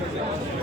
Ja, genau.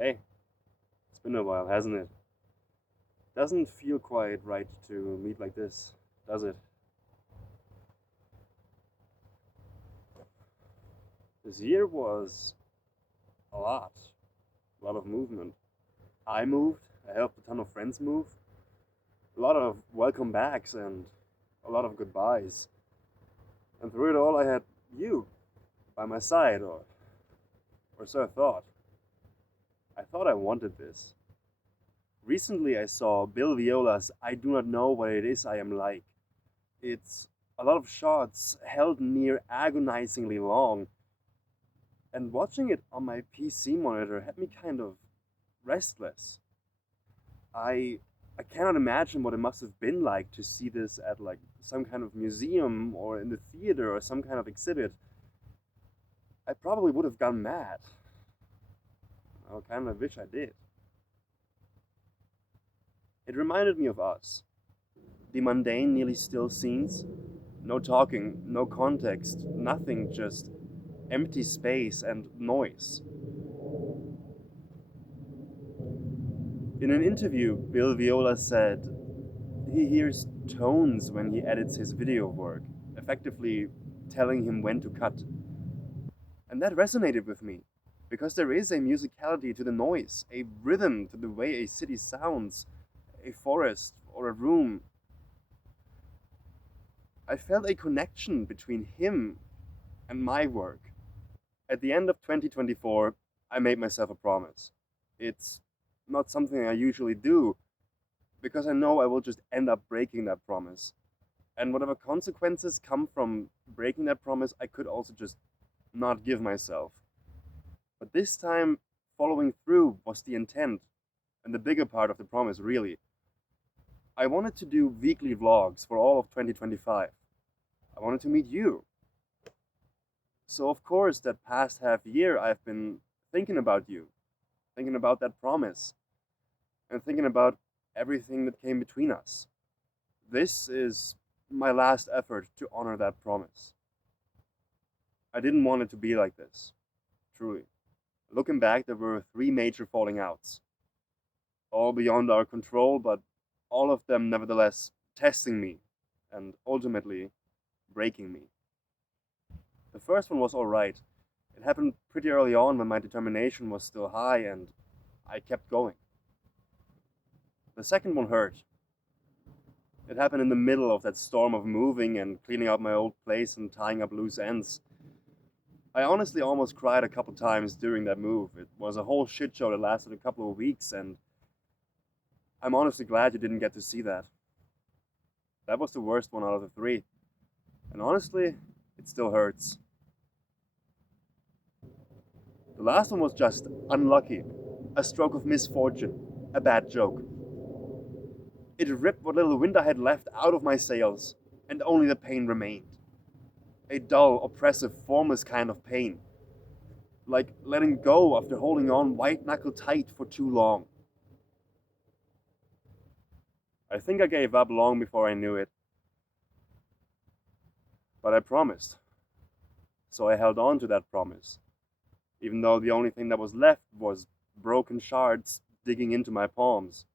Hey, it's been a while, hasn't it? Doesn't feel quite right to meet like this, does it? This year was a lot. A lot of movement. I moved, I helped a ton of friends move, a lot of welcome backs and a lot of goodbyes. And through it all, I had you by my side, or so I thought. I thought I wanted this. Recently, I saw Bill Viola's I Do Not Know What It Is I Am Like. It's a lot of shots held near agonizingly long, and watching it on my PC monitor had me kind of restless. I I cannot imagine what it must have been like to see this at like some kind of museum or in the theater or some kind of exhibit. I probably would have gone mad. I kind of wish I did. It reminded me of us. The mundane, nearly still scenes. No talking, no context, nothing, just empty space and noise. In an interview, Bill Viola said he hears tones when he edits his video work, effectively telling him when to cut. And that resonated with me, because there is a musicality to the noise, a rhythm to the way a city sounds, a forest or a room. I felt a connection between him and my work. At the end of 2024, I made myself a promise. It's not something I usually do, because I know I will just end up breaking that promise. And whatever consequences come from breaking that promise, I could also just not give myself. But this time, following through was the intent and the bigger part of the promise, really. I wanted to do weekly vlogs for all of 2025. I wanted to meet you. So, of course, that past half year, I've been thinking about you, thinking about that promise, and thinking about everything that came between us. This is my last effort to honor that promise. I didn't want it to be like this, truly. Looking back, there were three major falling outs, all beyond our control, but all of them nevertheless testing me and ultimately breaking me. The first one was alright. It happened pretty early on when my determination was still high and I kept going. The second one hurt. It happened in the middle of that storm of moving and cleaning out my old place and tying up loose ends. I honestly almost cried a couple times during that move. It was a whole shit show that lasted a couple of weeks, and I'm honestly glad you didn't get to see that. That was the worst one out of the three. And honestly, it still hurts. The last one was just unlucky. A stroke of misfortune. A bad joke. It ripped what little wind I had left out of my sails, and only the pain remained. A dull, oppressive, formless kind of pain. Like letting go after holding on white knuckle tight for too long. I think I gave up long before I knew it. But I promised. So I held on to that promise, even though the only thing that was left was broken shards digging into my palms.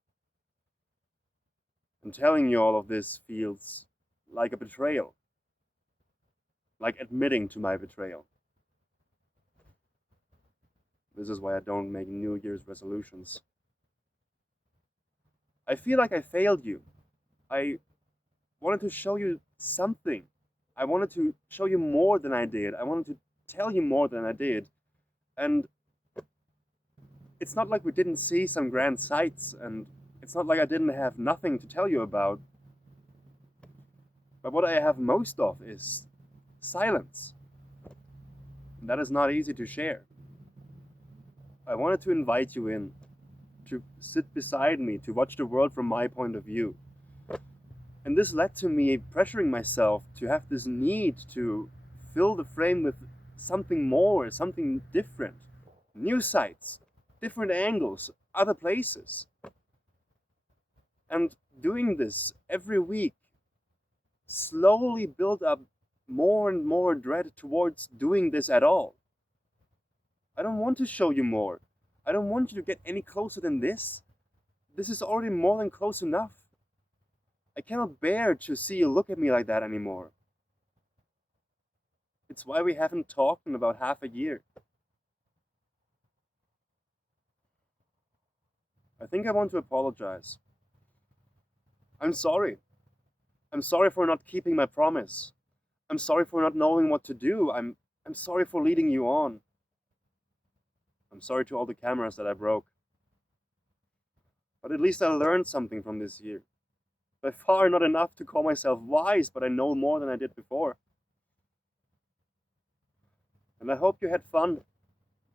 And telling you all of this feels like a betrayal, like admitting to my betrayal. This is why I don't make New Year's resolutions. I feel like I failed you. I wanted to show you something. I wanted to show you more than I did. I wanted to tell you more than I did. And it's not like we didn't see some grand sights, and it's not like I didn't have nothing to tell you about. But what I have most of is silence. And that is not easy to share. I wanted to invite you in, to sit beside me, to watch the world from my point of view. And this led to me pressuring myself to have this need to fill the frame with something more, something different. New sights, different angles, other places. And doing this every week slowly built up more and more dread towards doing this at all. I don't want to show you more. I don't want you to get any closer than this. This is already more than close enough. I cannot bear to see you look at me like that anymore. It's why we haven't talked in about half a year. I think I want to apologize. I'm sorry. I'm sorry for not keeping my promise. I'm sorry for not knowing what to do. I'm sorry for leading you on. I'm sorry to all the cameras that I broke. But at least I learned something from this year. By far not enough to call myself wise, but I know more than I did before. And I hope you had fun,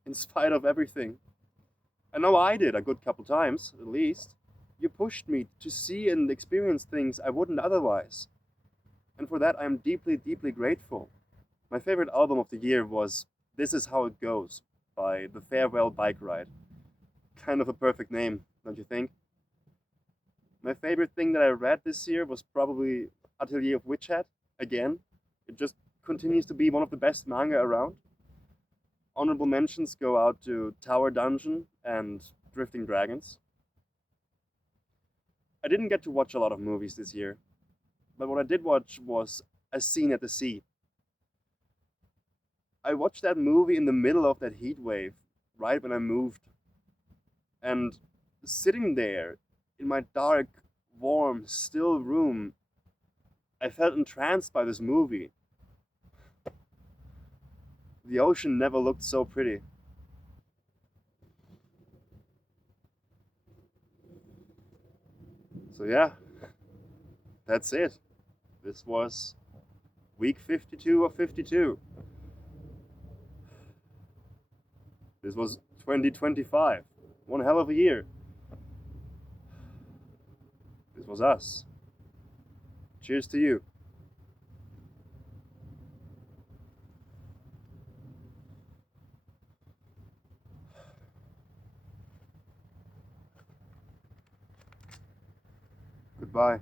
in spite of everything. I know I did a good couple times, at least. You pushed me to see and experience things I wouldn't otherwise. And for that, I am deeply, deeply grateful. My favorite album of the year was This Is How It Goes by The Farewell Bike Ride. Kind of a perfect name, don't you think? My favorite thing that I read this year was probably Atelier of Witch Hat, again. It just continues to be one of the best manga around. Honorable mentions go out to Tower Dungeon and Drifting Dragons. I didn't get to watch a lot of movies this year, but what I did watch was A Scene at the Sea. I watched that movie in the middle of that heat wave, right when I moved. And sitting there in my dark, warm, still room, I felt entranced by this movie. The ocean never looked so pretty. So yeah, that's it. This was week 52 of 52. This was 2025. One hell of a year. This was us. Cheers to you. Goodbye.